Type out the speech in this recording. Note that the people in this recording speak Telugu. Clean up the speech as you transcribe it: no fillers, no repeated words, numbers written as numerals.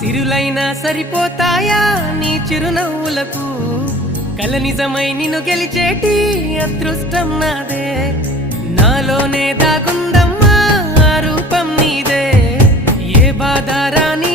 సిరులైనా సరిపోతాయా నీ చిరునవ్వులకు కల నిజమై నిన్ను గెలిచేటి అదృష్టం నాదే నాలోనే దాగుందమ్మా ఆ రూపం నీదే ఏ బాధ రాని